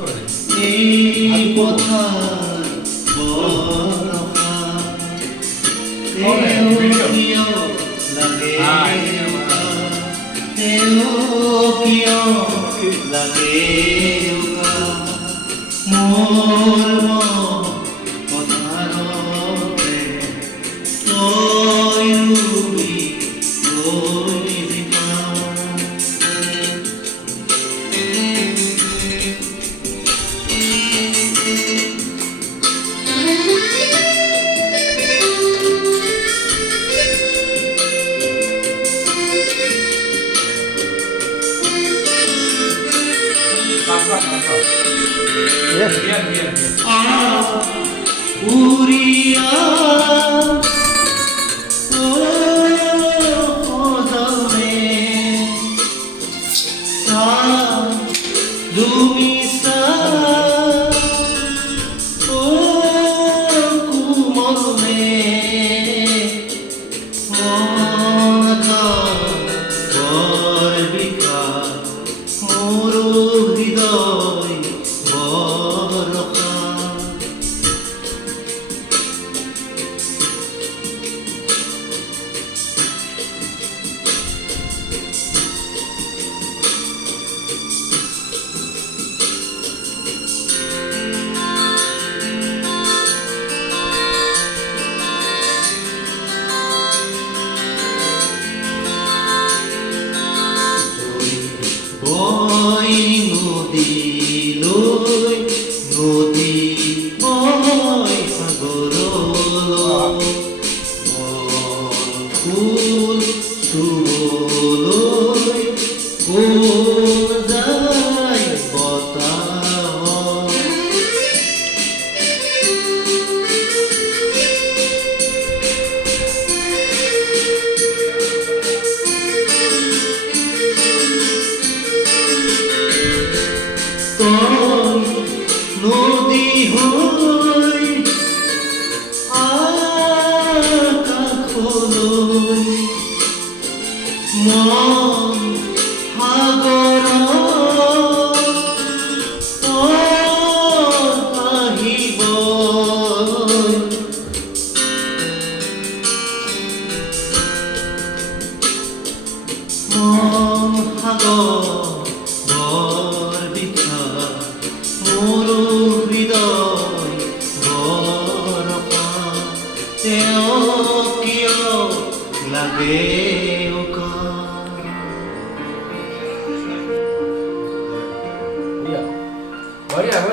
এই পথাৰ বৰফা কিয় লাগে কিয় লাগে মোৰ পথাৰতে তই ৰুবি তই দিবা উড়িয়া নদীলৈ নদী বৈ সাগৰলৈ ফুল চুবলৈ ফুল যায় বতাহত নদী হৈ আকাশলৈ মন সাগৰত আহিব মন সাগৰ মোৰ হৃদয় বৰফা তেওঁ কিয় লাগে Bora, bora.